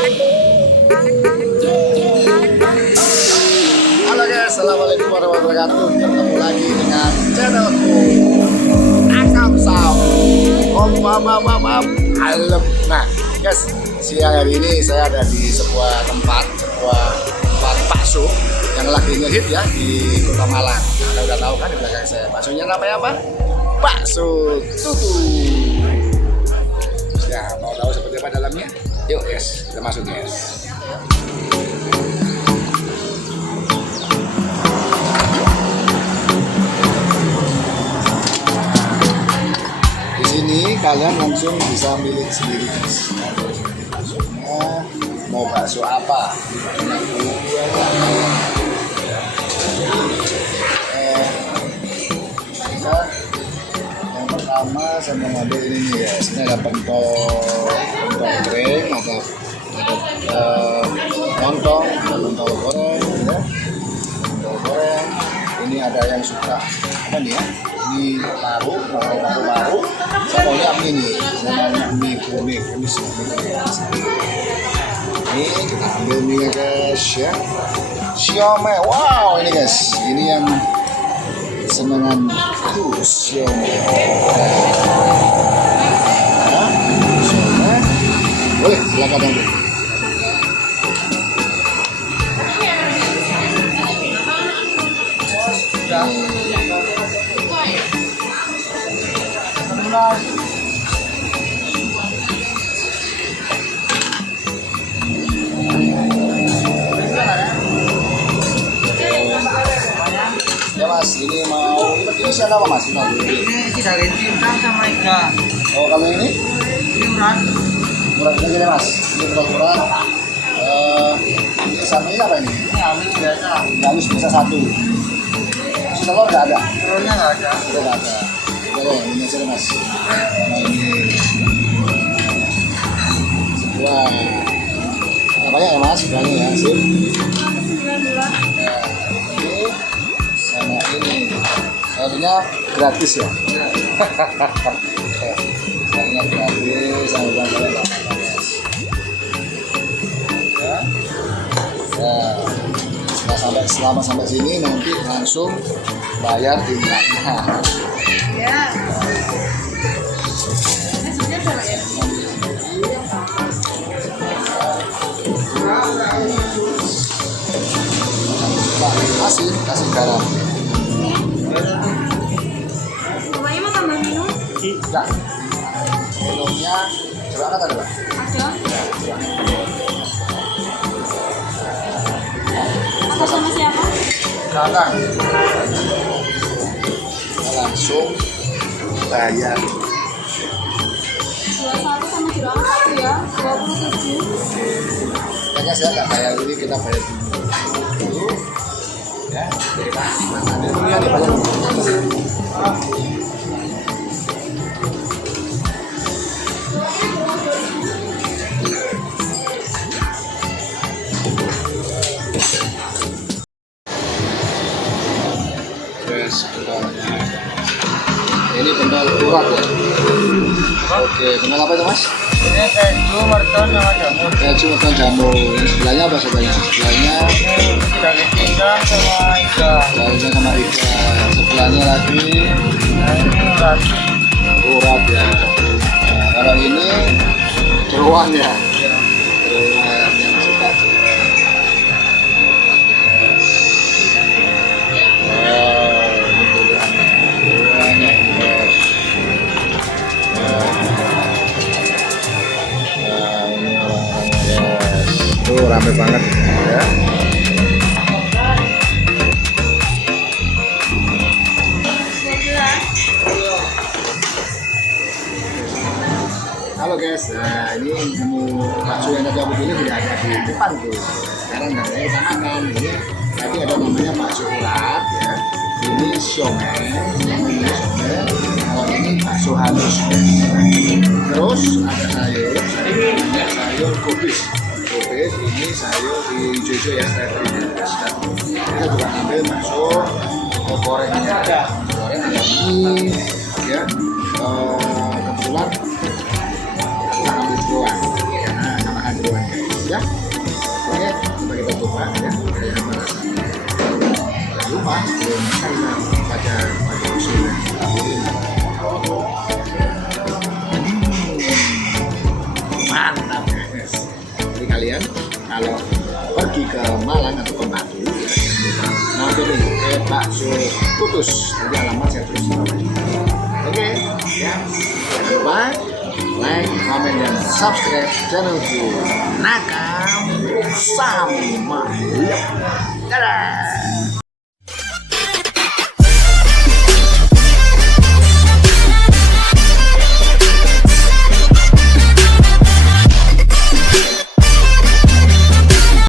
Halo guys, assalamualaikum warahmatullahi wabarakatuh. Bertemu lagi dengan channelku Akam Sam. Alam. Nah guys, siang hari ini saya ada di sebuah tempat bakso yang lagi ngehit ya di Kota Malang. Anda udah tahu kan di belakang saya. Baksonya namanya apa? Bakso Tutu. Ya, mau tahu seperti apa dalamnya? Yuk guys, kita masuk guys. Di sini kalian langsung bisa milih sendiri guys. Maksudnya mau bakso apa? Yang pertama saya mau ngambil ini nih guys. Ini ada pentol goreng, ada lontong, ada pentol goreng, ya. Pentol goreng. Ini ada yang suka apa nih ya? Ini paru. Saya maunya mie nih. Saya mau mie kuning. Ini kita ambil mie guys ya. Siomay, wow ini guys. Ini yang senangan tuh siomay. Siomay. Boleh silakan ambil. Ya mas, ini mau ini siapa apa mas? Ini daging cincang sama iga. Oh kalau ini? Ini urat. Murah ini gini mas, ini murah. Ini sama ini apa ini? Ini halus biasa. Halus bisa satu. Si telur nggak ada? Telurnya nggak ada. Telur nggak ada. Oke, ini aja mas. Nah ini. Wah, banyak ya mas, banyak ya sip. Ini sama ini, harusnya gratis ya. Harusnya gratis, sama kalian ya. Nah, selama sampai sini nanti langsung bayar timbangnya. Ya. Kasih garam. Bapaknya mau tambah minum? Enggak. Minumnya coba angkat ada, Pak? Ada. Atas sama siapa? Kakak. Langsung bayar. 21 sama juragan 1 ya, 27. Kayaknya saya nggak bayar ini, kita bayar dulu. Ya, kita ada dulu ya dibayar. Ini pentol urat ya. Oke, pentol apa itu mas? Ini keju, mercon sama jamur. Keju atau jamur. Ini sebelahnya apa sebelahnya? Sebelahnya Ini daging cincang sama iga. sebelahnya sama ikan. Sebelahnya lagi Nah ini urat. urat ya. Nah, kalau ini jeruan ya. Jeruan yang suka. Rame banget ya. Halo guys, nah ini menu bakso yang tadi aku pilih tidak ada di depan tuh. Sekarang nggak ada di kanan. Ini tadi ada namanya bakso urat ya. Ini siomay, kalau ini bakso halus. Terus ada sayur, banyak sayur kubis. Ini sayur di hijau ya, kita juga ambil masuk ke gorengnya, goreng ada mie ya. Kebetulan kita ambil jeruan karena makan jeruan ya. kalau pergi ke Malang atau ke Batu mampir ke bakso Tutus, jadi alamat saya tulis di bawah ini. Oke, ya jangan lupa like, comment, dan subscribe channelku Nakam sama Yep. Dadah.